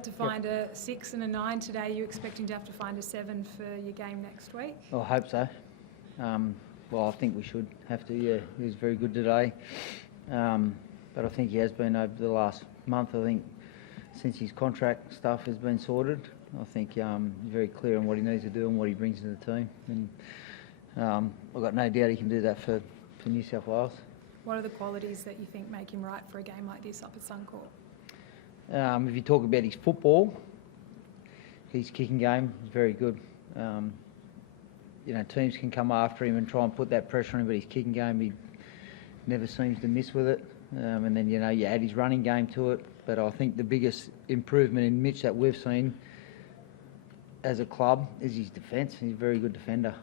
had to find a 6 and a 9 today. Are you expecting to have to find a 7 for your game next week? I hope so. Well, I think we should have to, yeah. He was very good today. But I think he has been over the last month. I think since his contract stuff has been sorted, I think he's very clear on what he needs to do and what he brings to the team. And I've got no doubt he can do that for New South Wales. What are the qualities that you think make him right for a game like this up at Suncorp? If you talk about his football, his kicking game is very good. Teams can come after him and try and put that pressure on him, but his kicking game, he never seems to miss with it. And then, you add his running game to it. But I think the biggest improvement in Mitch that we've seen as a club is his defence. He's a very good defender.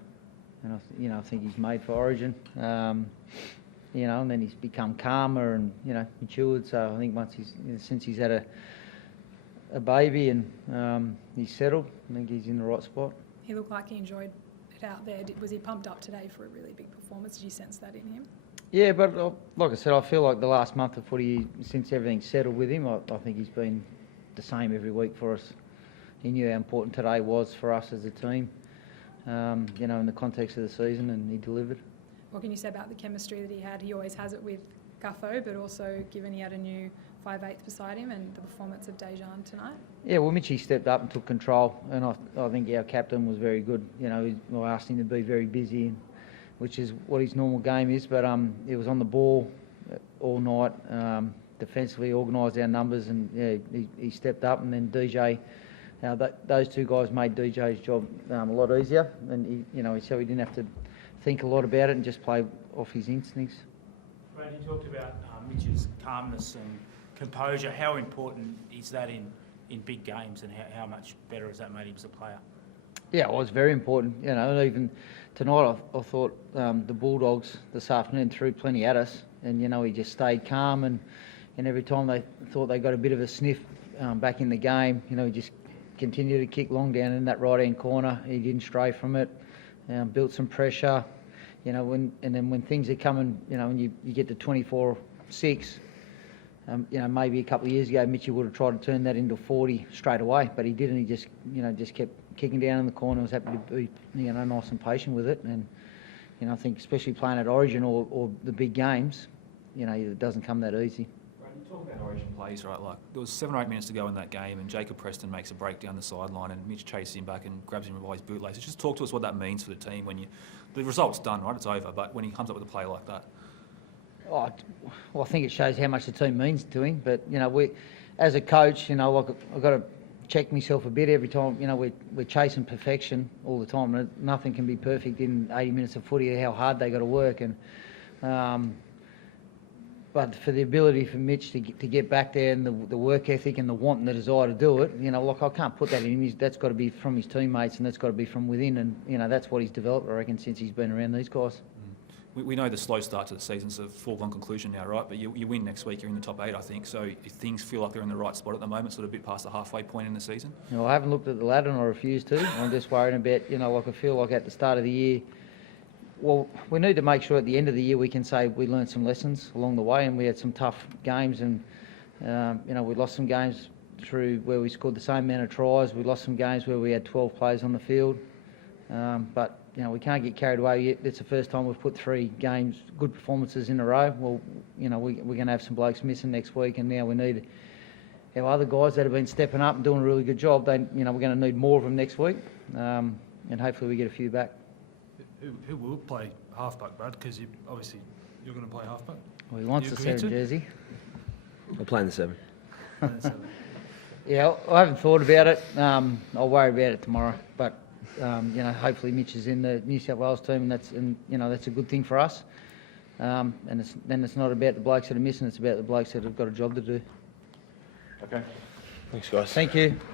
And I think he's made for Origin. And then he's become calmer and, matured. So I think since he's had a baby and he's settled, I think he's in the right spot. He looked like he enjoyed it out there. Was he pumped up today for a really big performance? Did you sense that in him? Yeah, but like I said, I feel like the last month of footy, since everything's settled with him, I think he's been the same every week for us. He knew how important today was for us as a team, in the context of the season, and he delivered. What can you say about the chemistry that he had? He always has it with Gutho, but also given he had a new 5/8 beside him and the performance of Dejan tonight? Yeah, well, Mitchie stepped up and took control, and I think our captain was very good. I asked him to be very busy, which is what his normal game is, but he was on the ball all night, defensively organised our numbers, and he stepped up. And then DJ, those two guys made DJ's job a lot easier, and he said he didn't have to think a lot about it and just play off his instincts. Brad, you talked about Mitch's calmness and composure. How important is that in big games, and how much better has that made him as a player? Yeah, well, it's very important. Even tonight I thought the Bulldogs this afternoon threw plenty at us, and he just stayed calm, and every time they thought they got a bit of a sniff back in the game, he just continued to kick long down in that right hand corner. He didn't stray from it, built some pressure. When things are coming, when you get to 24-6. Maybe a couple of years ago, Mitchie would have tried to turn that into 40 straight away, but he didn't. He just kept kicking down in the corner. Was happy to be, nice and patient with it. And, I think especially playing at Origin or the big games, it doesn't come that easy. Right, you talk about Origin plays, right? Like there was 7 or 8 minutes to go in that game, and Jacob Preston makes a break down the sideline, and Mitch chases him back and grabs him by his bootlaces. Just talk to us what that means for the team when the result's done, right? It's over, but when he comes up with a play like that. Well, I think it shows how much the team means to him. But we, as a coach, I've got to check myself a bit every time. We're chasing perfection all the time. And nothing can be perfect in 80 minutes of footy. How hard they got to work, and but for the ability for Mitch to get back there, and the work ethic and the want and the desire to do it, I can't put that in him. That's got to be from his teammates, and that's got to be from within. And that's what he's developed, I reckon, since he's been around these guys. We know the slow start to the season's a foregone conclusion now, right? But you win next week, you're in the top 8, I think. So if things feel like they're in the right spot at the moment, sort of a bit past the halfway point in the season? I haven't looked at the ladder, and I refuse to. I'm just worried about, I feel like at the start of the year, well, we need to make sure at the end of the year we can say we learned some lessons along the way, and we had some tough games, and, we lost some games through where we scored the same amount of tries. We lost some games where we had 12 players on the field. But we can't get carried away yet. It's the first time we've put 3 games, good performances in a row. Well, we're going to have some blokes missing next week, and now we need our other guys that have been stepping up and doing a really good job. We're going to need more of them next week, and hopefully we get a few back. Who will play halfback, Brad? Because obviously you're going to play halfback. Well, he wants the 7 jersey. I'm playing the 7. Yeah, I haven't thought about it. I'll worry about it tomorrow, but. Hopefully Mitch is in the New South Wales team, and that's a good thing for us. And it's not about the blokes that are missing; it's about the blokes that have got a job to do. Okay. Thanks, guys. Thank you.